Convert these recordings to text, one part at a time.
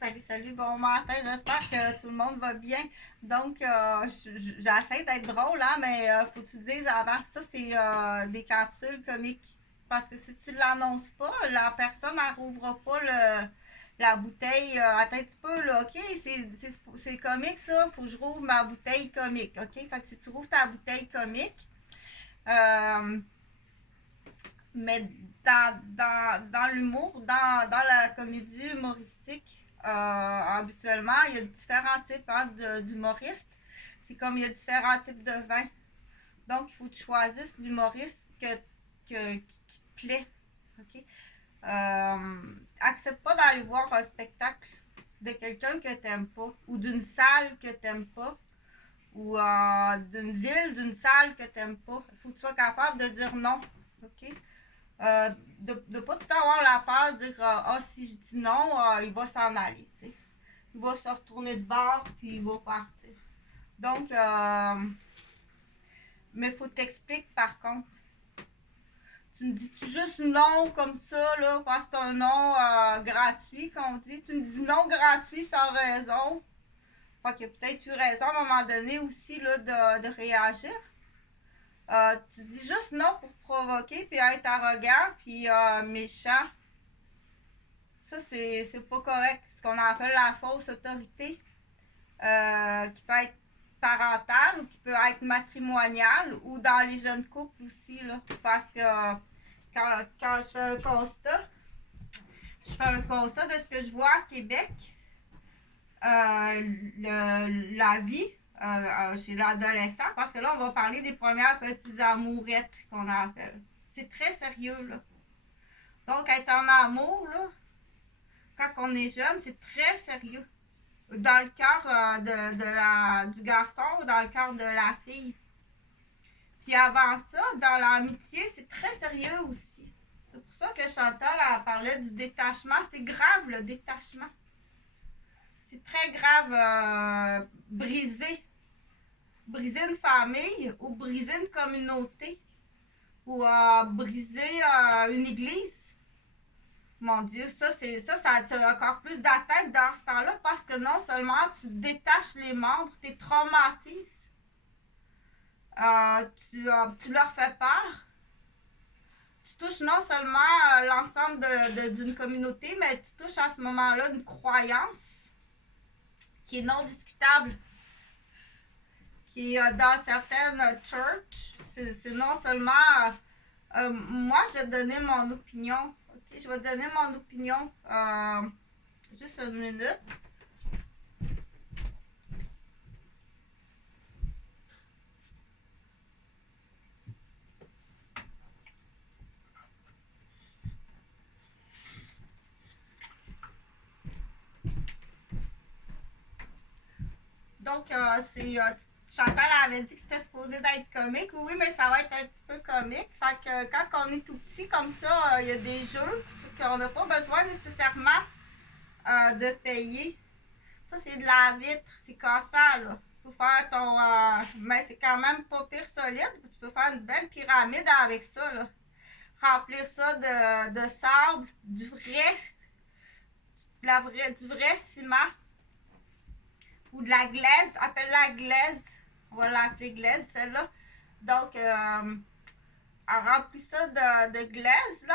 Salut, bon matin, j'espère que tout le monde va bien. Donc, j'essaie d'être drôle, hein, mais faut que tu te dises avant, ça c'est des capsules comiques. Parce que si tu l'annonces pas, la personne elle rouvre pas la bouteille. Attends un petit peu, là, ok? C'est comique ça, faut que je rouvre ma bouteille comique, ok? Fait que si tu rouvres ta bouteille comique, euh, mais dans l'humour, dans la comédie humoristique, habituellement, il y a différents types hein, d'humoristes. C'est comme il y a différents types de vins. Donc, il faut que tu choisisses l'humoriste qui te plaît. OK? Accepte pas d'aller voir un spectacle de quelqu'un que t'aimes pas ou d'une salle que t'aimes pas ou d'une ville, d'une salle que t'aimes pas. Il faut que tu sois capable de dire non. OK? De ne pas tout avoir la peur de dire ah si je dis non, il va s'en aller. T'sais. Il va se retourner de bord puis il va partir. Donc, mais faut t'expliquer par contre. Tu me dis-tu juste non comme ça, là, parce que c'est un non gratuit, qu'on dit. Tu me dis non gratuit sans raison. Fait qu'il y a peut-être eu raison à un moment donné aussi là, de réagir. Tu dis juste non pour provoquer, puis être arrogant, puis méchant. Ça, c'est pas correct. Ce qu'on appelle la fausse autorité, qui peut être parentale ou qui peut être matrimoniale ou dans les jeunes couples aussi. Là, parce que quand je fais un constat de ce que je vois à Québec, la vie chez l'adolescent, parce que là, on va parler des premières petites amourettes qu'on appelle. C'est très sérieux, là. Donc, être en amour, là, quand on est jeune, c'est très sérieux. Dans le cœur du garçon ou dans le cœur de la fille. Puis avant ça, dans l'amitié, c'est très sérieux aussi. C'est pour ça que Chantal a parlé du détachement. C'est grave le détachement. C'est très grave briser une famille ou briser une communauté ou briser une église. Mon Dieu, ça te encore plus d'atteinte dans ce temps-là parce que non seulement tu détaches les membres, tu traumatises, tu leur fais peur, tu touches non seulement l'ensemble d'une communauté, mais tu touches à ce moment-là une croyance qui est non discutable, qui est dans certaines churches, c'est non seulement... moi, je vais donner mon opinion. Okay? Je vais donner mon opinion. Juste une minute. Donc, Chantal avait dit que c'était supposé d'être comique. Oui, mais ça va être un petit peu comique. Fait que quand on est tout petit comme ça, il y a des jeux qu'on n'a pas besoin nécessairement de payer. Ça, c'est de la vitre. C'est cassant, là. Tu peux faire ton... mais c'est quand même pas pire solide. Tu peux faire une belle pyramide avec ça, là. Remplir ça de sable, du vrai ciment ou de la glaise. Appelle-la glaise. On va l'appeler glaise, celle-là. Donc, on remplit ça de glaise, là.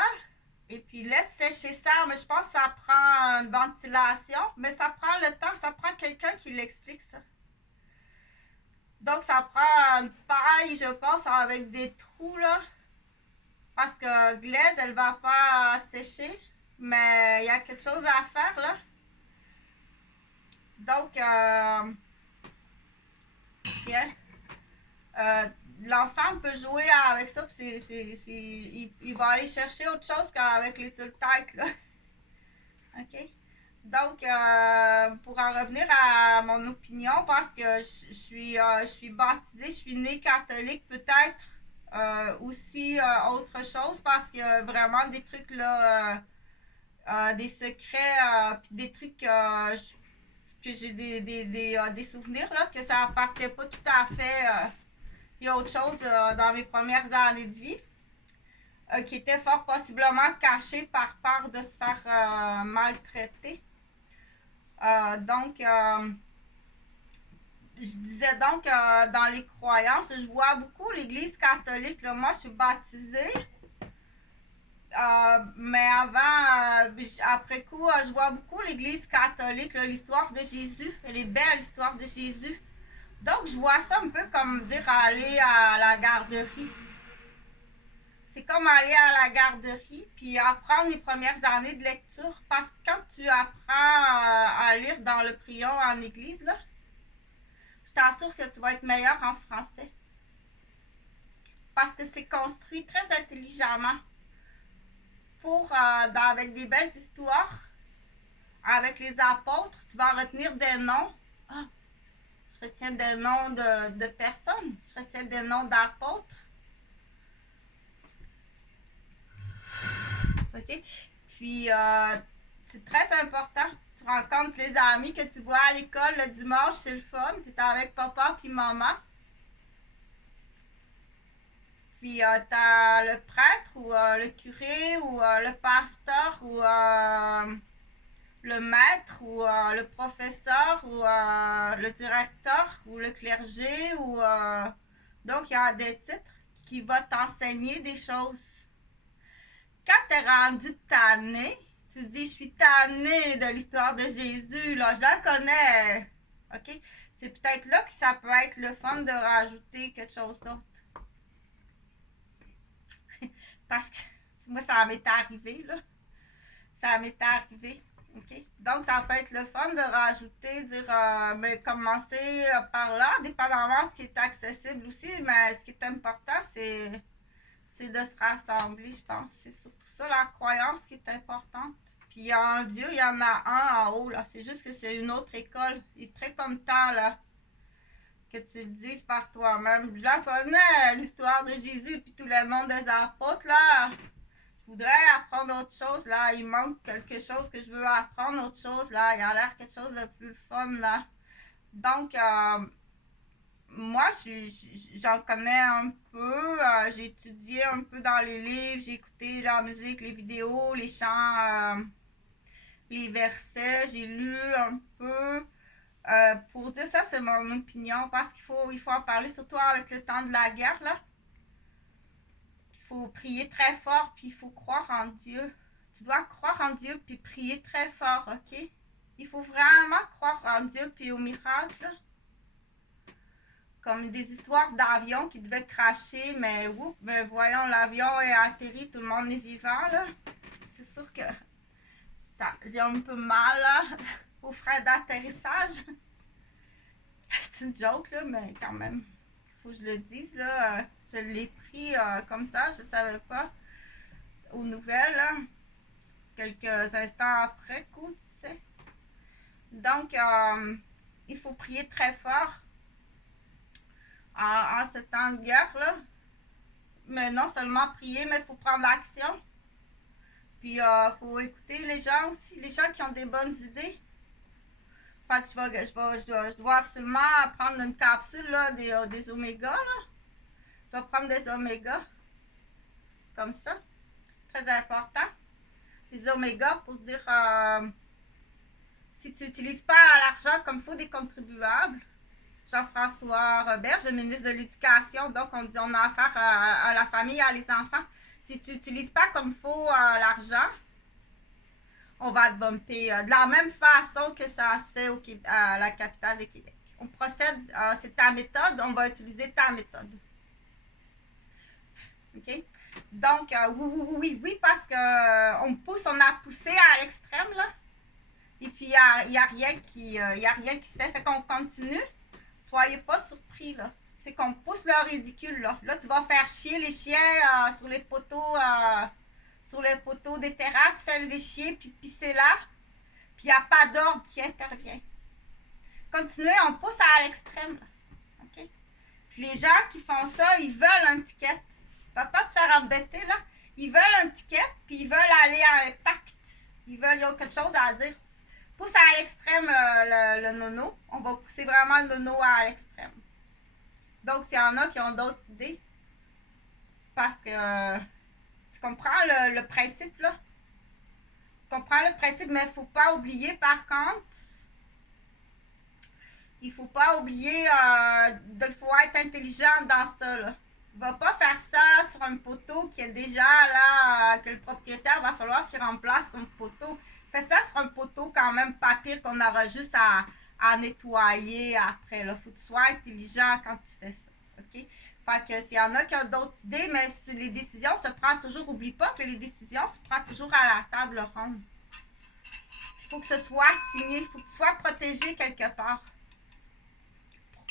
Et puis laisse sécher ça. Mais je pense que ça prend une ventilation. Mais ça prend le temps. Ça prend quelqu'un qui l'explique, ça. Donc, ça prend une paille, je pense, avec des trous, là. Parce que glaise, elle va faire sécher. Mais il y a quelque chose à faire, là. Donc, tiens. L'enfant peut jouer avec ça. Il va aller chercher autre chose qu'avec les tête, là. OK? Donc, pour en revenir à mon opinion, parce que je suis baptisée, je suis née catholique, peut-être aussi autre chose, parce qu'il y a vraiment des trucs là, des secrets, puis des trucs que j'ai des souvenirs là, que ça appartient pas tout à fait. Il y a autre chose dans mes premières années de vie. Qui était fort possiblement caché par peur de se faire maltraiter. Donc, je disais donc, dans les croyances, je vois beaucoup l'Église catholique. Là, moi, je suis baptisée. Mais avant, après coup, je vois beaucoup l'Église catholique, l'histoire de Jésus. Elle est belle, l'histoire de Jésus. Donc, je vois ça un peu comme dire aller à la garderie. C'est comme aller à la garderie puis apprendre les premières années de lecture. Parce que quand tu apprends à lire dans le prion en église, là, je t'assure que tu vas être meilleur en français. Parce que c'est construit très intelligemment avec des belles histoires. Avec les apôtres, tu vas retenir des noms. Ah, je retiens des noms de personnes. Je retiens des noms d'apôtres. OK? Puis, c'est très important. Tu rencontres les amis que tu vois à l'école le dimanche, c'est le fun. Tu es avec papa puis maman. Puis, tu as le prêtre ou le curé ou le pasteur ou le maître ou le professeur ou le directeur ou le clergé ou donc il y a des titres qui vont t'enseigner des choses. Quand tu es rendu tanné, tu te dis je suis tanné de l'histoire de Jésus, là, je la connais. OK? C'est peut-être là que ça peut être le fun de rajouter quelque chose d'autre. Parce que moi, ça m'est arrivé, là. Ça m'est arrivé. Okay. Donc, ça peut être le fun de rajouter, mais commencer par là, dépendamment de ce qui est accessible aussi, mais ce qui est important, c'est de se rassembler, je pense. C'est surtout ça, la croyance qui est importante. Puis en Dieu, il y en a un en haut, là. C'est juste que c'est une autre école. Il est très comme temps, là, que tu le dises par toi-même. Je la connais, l'histoire de Jésus, puis tous les noms des apôtres, là. Je voudrais apprendre autre chose, là. Il manque quelque chose que je veux apprendre, autre chose, là. Il y a l'air quelque chose de plus fun, là. Donc, moi, j'en connais un peu. J'ai étudié un peu dans les livres, j'ai écouté la musique, les vidéos, les chants, les versets. J'ai lu un peu. Pour dire ça, c'est mon opinion, parce il faut en parler, surtout avec le temps de la guerre, là. Il faut prier très fort, puis il faut croire en Dieu. Tu dois croire en Dieu, puis prier très fort, OK? Il faut vraiment croire en Dieu, puis au miracle. Comme des histoires d'avions qui devaient cracher, mais voyons, l'avion est atterri, tout le monde est vivant, là. C'est sûr que j'ai un peu mal, là, aux frais d'atterrissage. C'est une joke, là, mais quand même, faut que je le dise, là. Je l'ai pris comme ça, je savais pas. Aux nouvelles, là, quelques instants après coup, tu sais. Donc, il faut prier très fort en ce temps de guerre, là. Mais non seulement prier, mais il faut prendre l'action. Puis, il faut écouter les gens aussi, les gens qui ont des bonnes idées. Fait que je dois absolument prendre une capsule, là, des oméga, là. Je vais prendre des oméga, comme ça. C'est très important. Les oméga pour dire, si tu n'utilises pas l'argent comme il faut des contribuables, Jean-François Robert, le ministre de l'Éducation, donc on a affaire à la famille, à les enfants. Si tu n'utilises pas comme il faut l'argent, on va te bumper de la même façon que ça se fait à la capitale de Québec. On procède, c'est ta méthode, on va utiliser ta méthode. OK? Donc, oui, parce qu'on on a poussé à l'extrême, là. Et puis, il n'y a rien qui se fait. Fait qu'on continue. Soyez pas surpris, là. C'est qu'on pousse le ridicule, là. Là, tu vas faire chier les chiens sur les poteaux des terrasses, faire les chier, puis pisser là. Puis, il n'y a pas d'ordre qui intervient. Continuez, on pousse à l'extrême, là. OK? Puis, les gens qui font ça, ils veulent un ticket. Ils ne peuvent pas se faire embêter, là. Ils veulent un ticket, puis ils veulent aller à Impact. Ils ont quelque chose à dire. Pousse à l'extrême le nono. On va pousser vraiment le nono à l'extrême. Donc, s'il y en a qui ont d'autres idées, parce que tu comprends le principe, là? Tu comprends le principe, mais il ne faut pas oublier, par contre, Il faut pas oublier de faut être intelligent dans ça, là. Va pas faire ça sur un poteau qui est déjà là, que le propriétaire va falloir qu'il remplace son poteau. Fais ça sur un poteau quand même pas pire qu'on aura juste à nettoyer après. Il faut que tu sois intelligent quand tu fais ça. OK? Fait que s'il y en a qui ont d'autres idées, mais si les décisions se prennent toujours, oublie pas que les décisions se prennent toujours à la table ronde. Il faut que ce soit signé, il faut que tu sois protégé quelque part.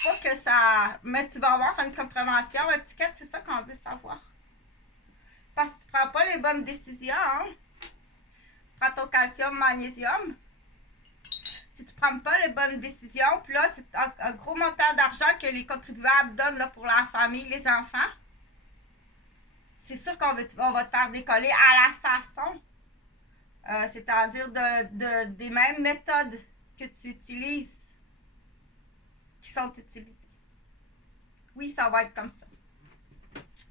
Pour pas que ça. Mais tu vas avoir une contravention, étiquette, c'est ça qu'on veut savoir. Parce que tu prends pas les bonnes décisions, hein? Tu prends ton calcium, magnésium. Si tu prends pas les bonnes décisions, puis là, c'est un gros montant d'argent que les contribuables donnent là, pour la famille, les enfants. C'est sûr qu'on va te faire décoller à la façon. C'est-à-dire des mêmes méthodes que tu utilises qui sont utilisées. Oui, ça va être comme ça.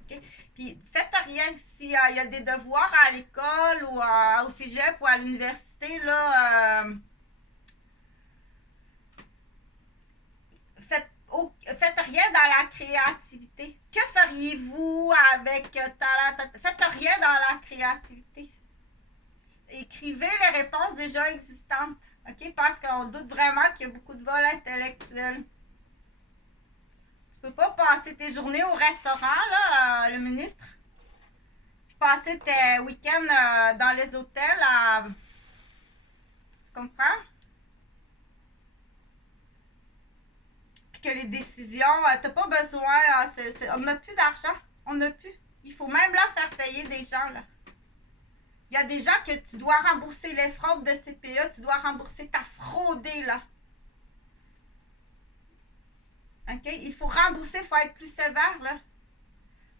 Okay? Puis, faites rien. S'il y a des devoirs à l'école ou au cégep ou à l'université, là, faites rien dans la créativité. Que feriez-vous avec faites rien dans la créativité. Écrivez les réponses déjà existantes. OK? Parce qu'on doute vraiment qu'il y a beaucoup de vols intellectuels. Tu peux pas passer tes journées au restaurant, là, le ministre. Puis passer tes week-ends dans les hôtels. Tu comprends? Que les décisions, t'as pas besoin, on n'a plus d'argent, on n'a plus. Il faut même là faire payer des gens, là. Il y a des gens que tu dois rembourser les fraudes de CPE, tu dois rembourser ta fraudée, là. OK? Il faut rembourser, il faut être plus sévère, là.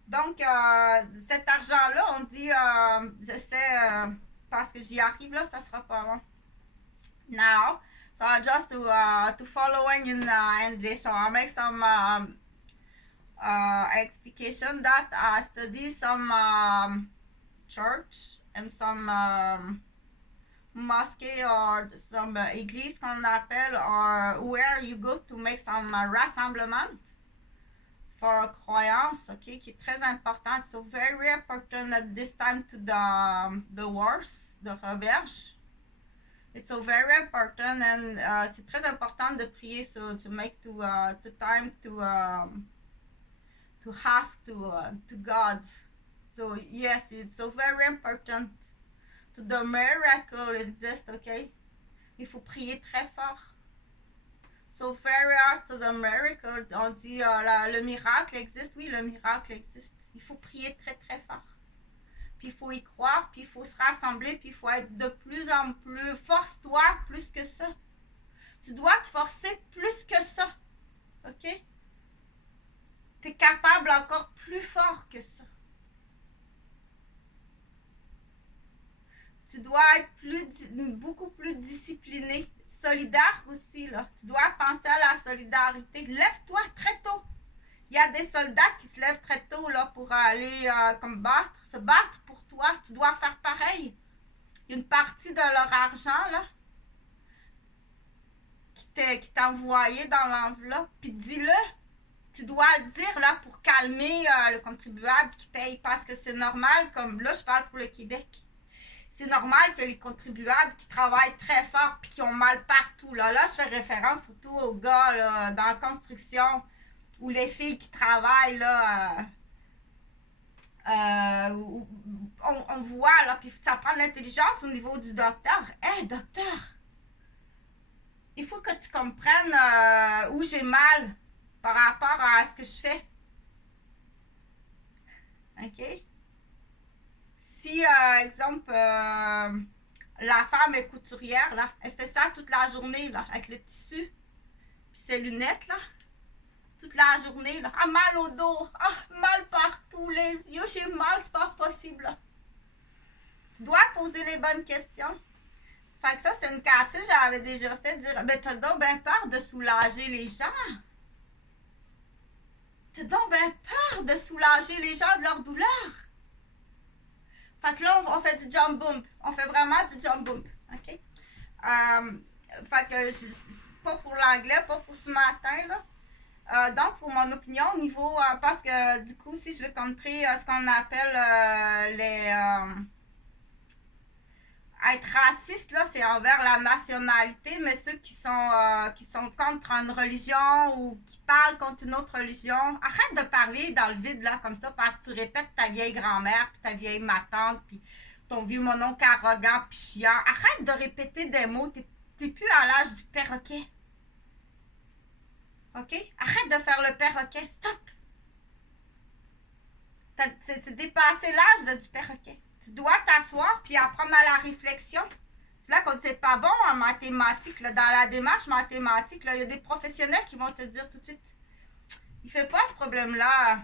Donc, cet argent-là, on dit, je sais, parce que j'y arrive, là, ça sera pas long. Now, so just to following in English, so I'll make some explication that I study some church and some mosque or some église qu'on appelle, or where you go to make some rassemblement for croyance, okay, qui est très important. So very important at this time to the wars, the reverge. It's so very important, and c'est très important de prier, so to make to time to ask to God. So yes, it's so very important. To the miracle exist, okay? Il faut prier très fort. So very hard to the miracle. On dit le miracle existe. Oui, le miracle existe. Il faut prier très très fort. Puis il faut y croire, puis il faut se rassembler, puis il faut être de plus en plus. Force-toi plus que ça. Tu dois te forcer plus que ça. OK? Tu es capable encore plus fort que ça. Tu dois être beaucoup plus discipliné. Solidaire aussi, là. Tu dois penser à la solidarité. Lève-toi très tôt. Il y a des soldats qui se lèvent très tôt là, pour aller se battre pour toi. Tu dois faire pareil. Il y a une partie de leur argent là, qui t'a envoyé dans l'enveloppe. Puis dis-le. Tu dois le dire là pour calmer le contribuable qui paye. Parce que c'est normal, comme là je parle pour le Québec. C'est normal que les contribuables qui travaillent très fort et qui ont mal partout. Là, je fais référence surtout aux gars là, dans la construction ou les filles qui travaillent là. On voit là, puis ça prend de l'intelligence au niveau du docteur. Hey, docteur, il faut que tu comprennes où j'ai mal par rapport à ce que je fais. OK? Si, exemple, la femme est couturière, là, elle fait ça toute la journée, là, avec le tissu, puis ses lunettes, là, toute la journée, là. Ah, mal au dos, ah, mal partout, les yeux, j'ai mal, c'est pas possible, là. Tu dois poser les bonnes questions. Fait que ça, c'est une capsule, j'avais déjà fait dire, ben, t'as donc bien peur de soulager les gens. T'as donc bien peur de soulager les gens de leur douleur. Fait que là, on fait du jump bump. On fait vraiment du jump bump. OK? Fait Fait que, pas pour l'anglais, pas pour ce matin, là. Donc, pour mon opinion, au niveau, parce que du coup, si je veux contrer ce qu'on appelle être raciste, là, c'est envers la nationalité, mais ceux qui sont contre une religion ou qui parlent contre une autre religion, arrête de parler dans le vide, là, comme ça, parce que tu répètes ta vieille grand-mère, puis ta vieille ma-tante, puis ton vieux mononcle arrogant, puis chiant. Arrête de répéter des mots, t'es plus à l'âge du perroquet. OK? Arrête de faire le perroquet. Stop! C'est dépassé l'âge là, du perroquet. Tu dois t'asseoir puis apprendre à la réflexion. C'est là qu'on c'est pas bon en mathématiques. Là, dans la démarche mathématique, il y a des professionnels qui vont te dire tout de suite il fait pas ce problème-là.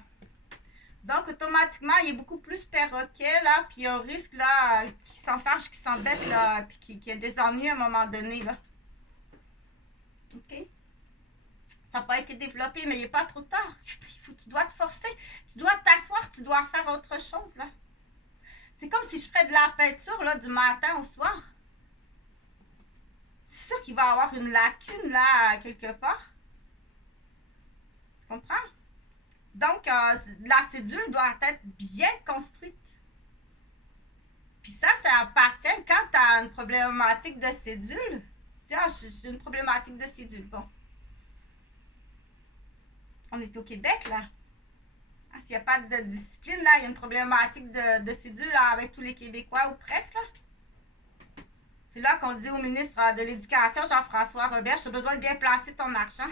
Donc, automatiquement, il est beaucoup plus perroquet, là, puis il y a un risque, là, qu'il s'en fâche, qu'il s'embête, là, puis qu'il y ait des ennuis à un moment donné, là. OK? Ça n'a pas été développé, mais il n'est pas trop tard. Tu dois te forcer. Tu dois t'asseoir, tu dois faire autre chose, là. C'est comme si je ferais de la peinture, là, du matin au soir. C'est sûr qu'il va y avoir une lacune, là, quelque part. Tu comprends? Donc, la cédule doit être bien construite. Puis ça appartient quand tu as une problématique de cédule. Tiens, j'ai une problématique de cédule. Bon. On est au Québec, là. Ah, s'il n'y a pas de discipline, là, il y a une problématique de cédule là, avec tous les Québécois ou presque, là. C'est là qu'on dit au ministre de l'Éducation, Jean-François Robert, tu as besoin de bien placer ton argent.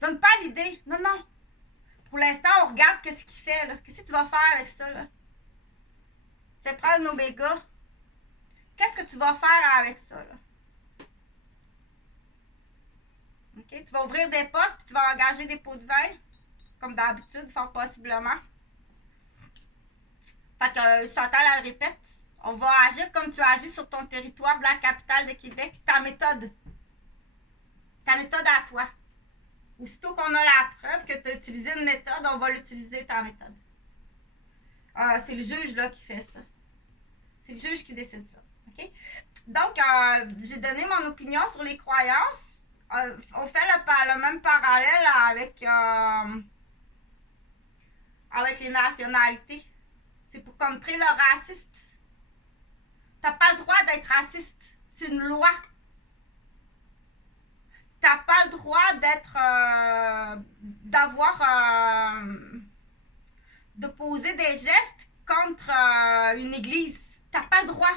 Donne pas l'idée. Non, non. Pour l'instant, on regarde qu'est-ce qu'il fait, là. Qu'est-ce que tu vas faire avec ça, là? Tu vas prendre nos mégas. Qu'est-ce que tu vas faire avec ça, là? OK? Tu vas ouvrir des postes puis tu vas engager des pots de vin, comme d'habitude, fort possiblement. Fait que Chantal, elle répète, on va agir comme tu agis sur ton territoire de la capitale de Québec. Ta méthode à toi. Aussitôt qu'on a la preuve que tu as utilisé une méthode, on va l'utiliser, ta méthode. C'est le juge là qui fait ça. C'est le juge qui décide ça. OK? Donc, j'ai donné mon opinion sur les croyances. On fait le même parallèle avec les nationalités. C'est pour contrer le raciste. T'as pas le droit d'être raciste. C'est une loi. T'as pas le droit de poser des gestes contre une église. T'as pas le droit.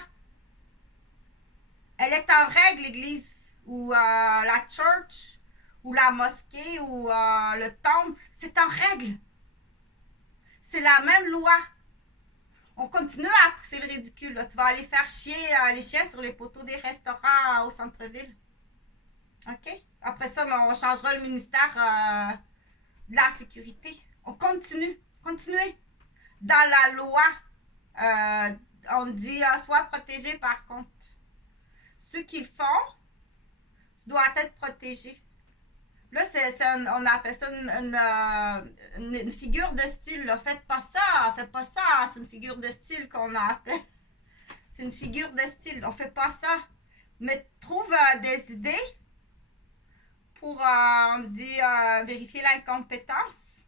Elle est en règle, l'église, ou la church, ou la mosquée, ou le temple. C'est en règle. C'est la même loi. On continue à pousser le ridicule. Là. Tu vas aller faire chier les chiens sur les poteaux des restaurants au centre-ville. OK? Après ça, on changera le ministère de la sécurité. On continue. Continuez. Dans la loi, on dit sois protégé par contre. Ceux qui le font, tu dois être protégé. Là, on appelle ça une figure de style. Là. Faites pas ça. C'est une figure de style qu'on appelle. C'est une figure de style. On fait pas ça. Mais trouve des idées pour, on dit, vérifier l'incompétence.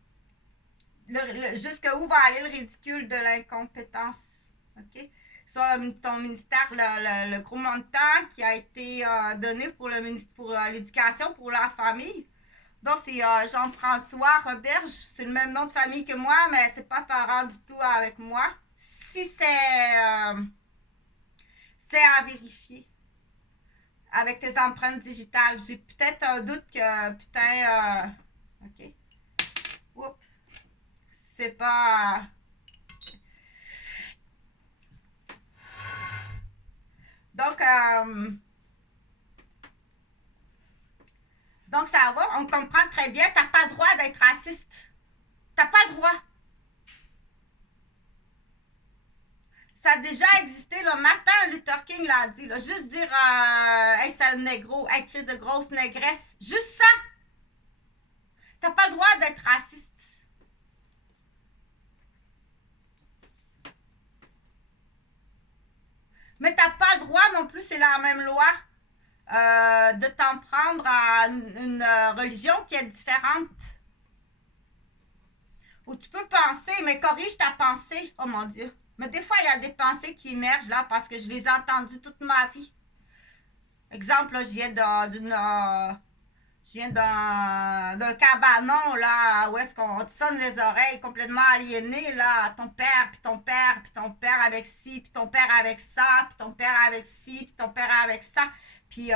Jusqu'où va aller le ridicule de l'incompétence. OK? Sur ton ministère, le gros montant qui a été donné pour l'éducation, pour la famille. Donc, c'est Jean-François Roberge. C'est le même nom de famille que moi, mais c'est pas parent du tout avec moi. Si c'est à vérifier avec tes empreintes digitales. J'ai peut-être un doute que, putain, OK. Oups. C'est pas... Donc, ça va, on comprend très bien, t'as pas le droit d'être raciste. T'as pas le droit. Ça a déjà existé, là. Martin Luther King l'a dit, là. Juste dire, hey, sale négro, hey, crise de grosse négresse. Juste ça. T'as pas le droit d'être raciste. Mais t'as pas le droit non plus, c'est la même loi. de t'en prendre à une religion qui est différente. Ou tu peux penser, mais corrige ta pensée. Oh mon Dieu. Mais des fois, il y a des pensées qui émergent là parce que je les ai entendues toute ma vie. Exemple, là, je viens d'un cabanon là où est-ce qu'on te sonne les oreilles complètement aliéné là, ton père, puis ton père, puis ton père avec ci, puis ton père avec ça, puis ton père avec ci, puis ton père avec ça. Puis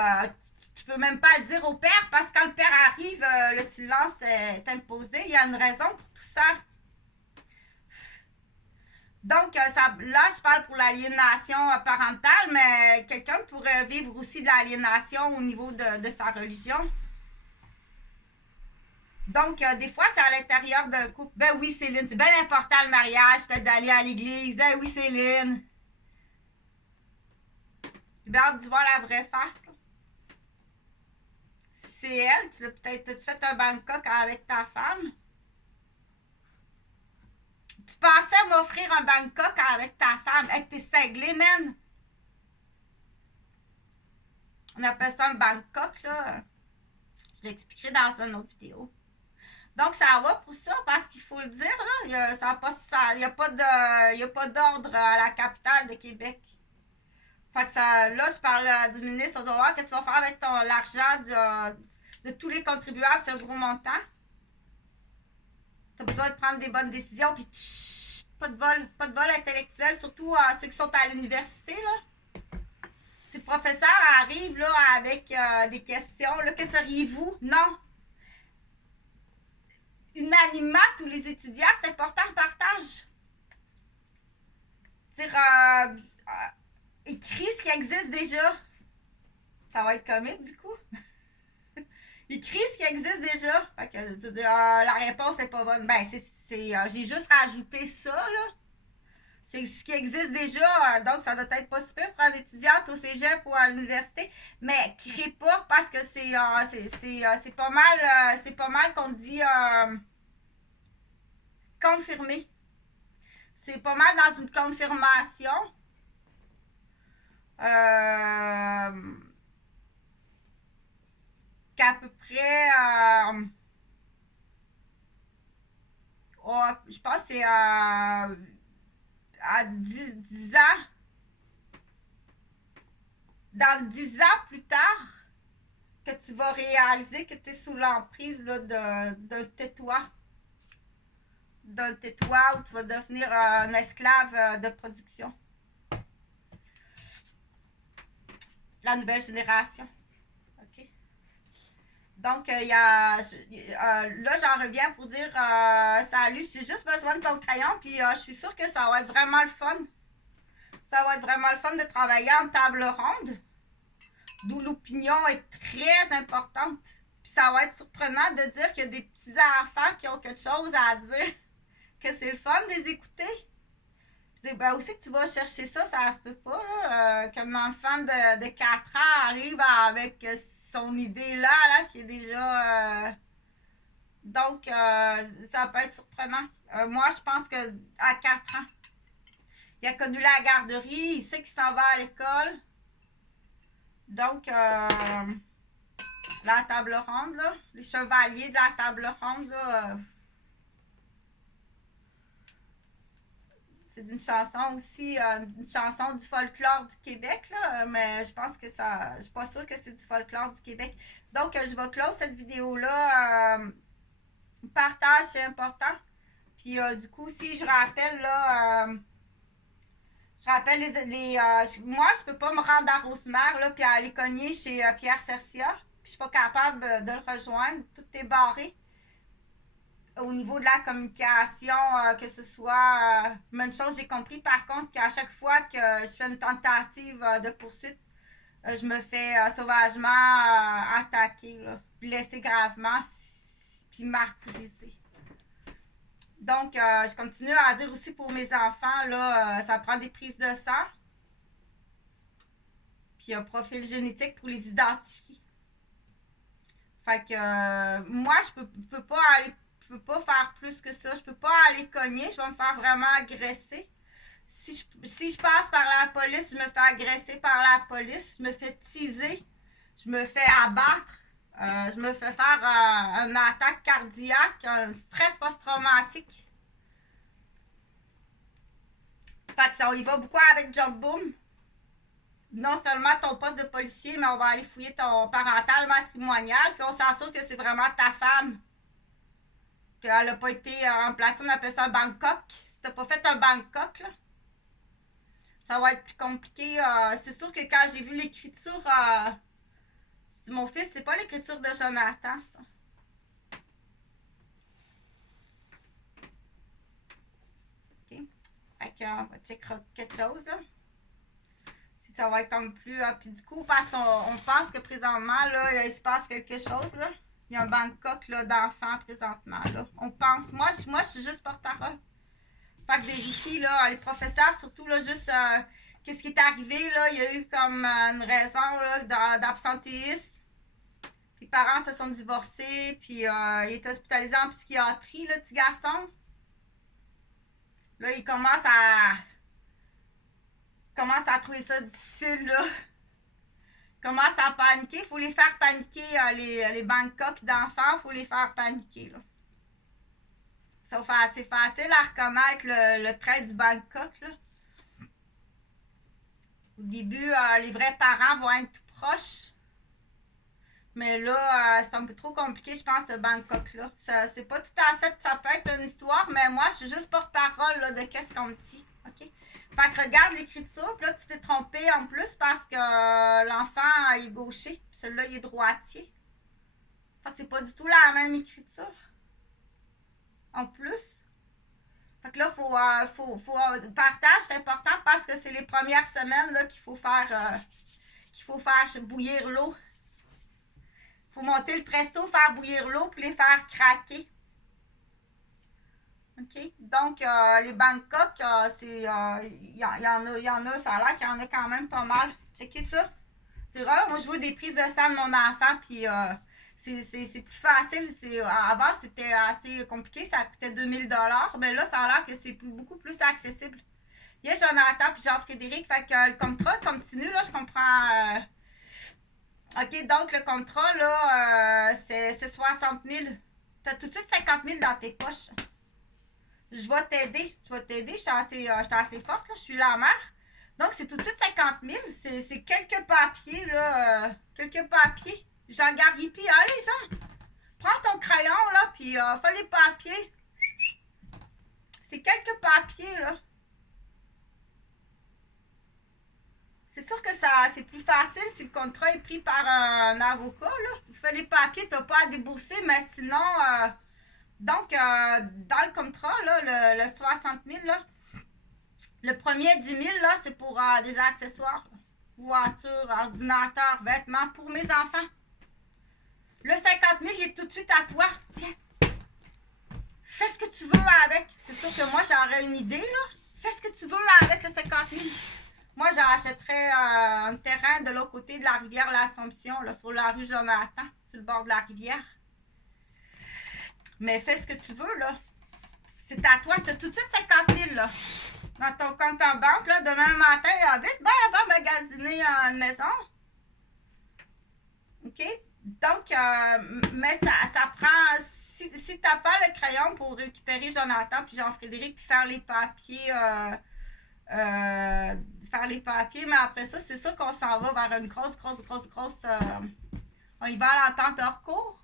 tu peux même pas le dire au père parce que quand le père arrive, le silence est imposé. Il y a une raison pour tout ça. Donc, là, je parle pour l'aliénation parentale, mais quelqu'un pourrait vivre aussi de l'aliénation au niveau de sa religion. Donc, des fois, c'est à l'intérieur d'un couple. Ben oui, Céline, c'est bien important le mariage, peut-être d'aller à l'église. Ben oui, Céline. J'ai bien hâte d'y voir la vraie face. Là. C'est elle, tu l'as peut-être fait un Bangkok avec ta femme. Tu pensais m'offrir un Bangkok avec ta femme. Hey, t'es cinglé, man. On appelle ça un Bangkok, là. Je l'expliquerai dans une autre vidéo. Donc, ça va pour ça, parce qu'il faut le dire, là, il n'y a pas d'ordre à la capitale de Québec. Fait que ça, là, je parle du ministre, on va voir qu'est-ce que tu vas faire avec l'argent de tous les contribuables, c'est un gros montant. Tu as besoin de prendre des bonnes décisions, puis pas de vol intellectuel, surtout ceux qui sont à l'université, là. Si le professeur arrive, là, avec des questions, là, que feriez-vous? Non. Unanimement, tous les étudiants, c'est important le partage. Dire, écris ce qui existe déjà. Ça va être comique, du coup. Écris ce qui existe déjà. Fait que tu dis, la réponse n'est pas bonne. Ben, j'ai juste rajouté ça, là. C'est ce qui existe déjà, donc ça doit être pas super pour un étudiante au cégep ou à l'université, mais crée pas parce que c'est pas mal qu'on dit confirmé. C'est pas mal dans une confirmation. Qu'à peu près je pense que c'est à 10 ans, dans 10 ans plus tard, que tu vas réaliser que tu es sous l'emprise d'un tétois. D'un tétois où tu vas devenir un esclave de production. La nouvelle génération. OK? Donc, là, j'en reviens pour dire salut, j'ai juste besoin de ton crayon, puis je suis sûre que ça va être vraiment le fun. Ça va être vraiment le fun de travailler en table ronde, d'où l'opinion est très importante. Puis ça va être surprenant de dire qu'il y a des petits enfants qui ont quelque chose à dire, que c'est le fun de les écouter. Puis ben aussi que tu vas chercher ça, ça se peut pas, là, qu'un enfant de 4 ans arrive avec son idée là, qui est déjà... donc, ça peut être surprenant. Moi, je pense qu'à 4 ans, il a connu la garderie, il sait qu'il s'en va à l'école. Donc, la table ronde, là, les chevaliers de la table ronde, là, c'est une chanson aussi, une chanson du folklore du Québec, là, mais je pense que ça, je suis pas sûre que c'est du folklore du Québec. Donc, je vais close cette vidéo-là. Partage, c'est important. Puis, du coup, si je rappelle, là, je rappelle moi, je peux pas me rendre à Rosemère, là, puis aller cogner chez Pierre Cercia. Puis, je suis pas capable de le rejoindre. Tout est barré. Au niveau de la communication, que ce soit... même chose, j'ai compris par contre qu'à chaque fois que je fais une tentative de poursuite, je me fais sauvagement attaquer, là, blesser gravement, puis martyriser. Donc, je continue à dire aussi pour mes enfants, là, ça prend des prises de sang, puis un profil génétique pour les identifier. Fait que moi, je peux pas aller... Je peux pas faire plus que ça. Je peux pas aller cogner. Je vais me faire vraiment agresser. Si je passe par la police, je me fais agresser par la police. Je me fais teaser. je me fais abattre, je me fais faire une attaque cardiaque, un stress post-traumatique. Fait que ça, on y va beaucoup avec Job Boom. Non seulement ton poste de policier, mais on va aller fouiller ton parental matrimonial, puis on s'assure que c'est vraiment ta femme. Qu'elle n'a pas été remplacée, on appelle ça un Bangkok. Si t'as pas fait un Bangkok, là, ça va être plus compliqué. C'est sûr que quand j'ai vu l'écriture, je dis, mon fils, c'est pas l'écriture de Jonathan, ça. OK. Fait qu'on va checker quelque chose, là. Si ça va être comme plus. Puis du coup, parce qu'on pense que présentement, là, il se passe quelque chose, là. Il y a un Bangkok là, d'enfants présentement. Là. On pense. Moi, je suis juste porte-parole. Fait que vérifie, là, les professeurs, surtout, là, juste qu'est-ce qui est arrivé, là. Il y a eu comme une raison là, d'absentéisme. Les parents se sont divorcés, puis il est hospitalisé en psychiatrie, le petit garçon. Là, il commence à trouver ça difficile, là. Commence à paniquer. Il faut les faire paniquer, les Bangkok d'enfants, il faut les faire paniquer, là. C'est facile à reconnaître le trait du Bangkok, là. Au début, les vrais parents vont être tout proches. Mais là, c'est un peu trop compliqué, je pense, ce Bangkok-là. C'est pas tout à fait... Ça peut être une histoire, mais moi, je suis juste porte-parole de qu'est-ce qu'on me dit. OK? Fait que regarde l'écriture, puis là, tu t'es trompé en plus parce que l'enfant est gaucher, puis celui-là, il est droitier. Fait que c'est pas du tout la même écriture. En plus. Fait que là, partage, c'est important parce que c'est les premières semaines là, qu'il faut faire bouillir l'eau. Il faut monter le presto, faire bouillir l'eau, puis les faire craquer. OK? Donc, les Bangkok, il y en a, ça a l'air qu'il y en a quand même pas mal. Checkez ça. C'est rare, moi, je veux des prises de sang de mon enfant, puis c'est plus facile. Avant, c'était assez compliqué, ça coûtait 2000$, mais là, ça a l'air que c'est beaucoup plus accessible. Il y a Jonathan puis Jean-Frédéric, fait que le contrat continue, là, je comprends. OK, donc le contrat, là, c'est 60 000. T'as tout de suite 50 000 dans tes poches. Je vais t'aider. Je suis assez forte, là. Je suis la mère. Donc, c'est tout de suite 50 000. C'est quelques papiers, là. Quelques papiers. Jean Garipi. Allez, Jean. Prends ton crayon, là, puis fais les papiers. C'est quelques papiers, là. C'est sûr que c'est plus facile si le contrat est pris par un avocat, là. Tu fais les papiers, tu n'as pas à débourser, mais sinon... donc, dans le contrat, là, le 60 000, là, le premier 10 000, là, c'est pour des accessoires. Voiture, ordinateur, vêtements pour mes enfants. Le 50 000, il est tout de suite à toi. Tiens. Fais ce que tu veux avec. C'est sûr que moi, j'aurais une idée, là. Fais ce que tu veux avec le 50 000. Moi, j'achèterais un terrain de l'autre côté de la rivière L'Assomption, là, sur la rue Jonathan, sur le bord de la rivière. Mais fais ce que tu veux, là. C'est à toi. Tu as tout de suite 50 000, là. Dans ton compte en banque, là. Demain matin, vite, ben, avant de magasiner une maison. OK? Donc, mais ça prend... Si t'as pas le crayon pour récupérer Jonathan puis Jean-Frédéric puis faire les papiers... faire les papiers, mais après ça, c'est sûr qu'on s'en va vers une grosse... on y va à l'entente hors cours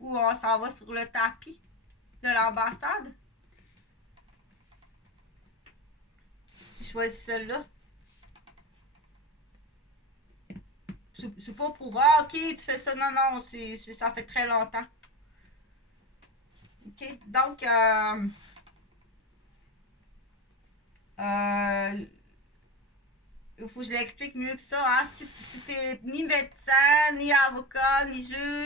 ou on s'en va sur le tapis de l'ambassade. J'ai choisi celle-là. C'est pas pour ok, tu fais ça. Non, non, ça fait très longtemps. OK, donc il faut que je l'explique mieux que ça. Hein? Si t'es ni médecin, ni avocat, ni juge,